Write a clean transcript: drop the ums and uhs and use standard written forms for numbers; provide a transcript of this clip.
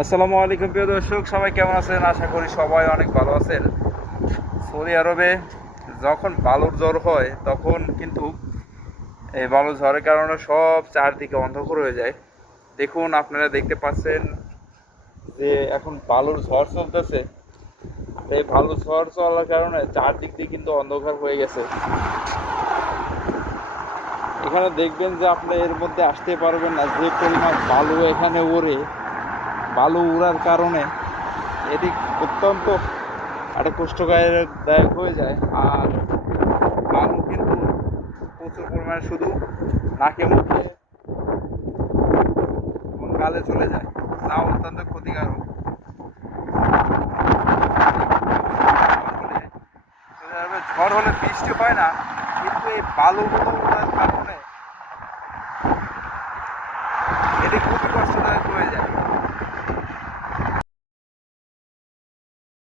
আসসালামু আলাইকুম প্রিয় দর্শক, সবাই কেমন আছেন? আশা করি সবাই অনেক ভালো আছেন। সৌদি আরবে যখন বালুর ঝড় হয় তখন কিন্তু এই বালুর ঝড়ের কারণে সব চারদিকে অন্ধকার হয়ে যায়। দেখুন, আপনারা দেখতে পাচ্ছেন যে এখন বালুর ঝড় চলতেছে। এই বালুর ঝড় চলার কারণে চারদিক দিয়ে কিন্তু অন্ধকার হয়ে গেছে। এখানে দেখবেন যে আপনি এর মধ্যে আসতে পারবেন না, যে পরিমাণ বালু এখানে ওড়ে। বালু উড়ার কারণে এটি অত্যন্ত একটা কষ্টদায়ক হয়ে যায়। আর বালু কিন্তু প্রচুর পরিমাণে শুধু নাকে মুখে এবং গালে চলে যায়, যা অত্যন্ত ক্ষতিকারক। ঝড় হলে বৃষ্টি হয় না, কিন্তু এই বালুগুলো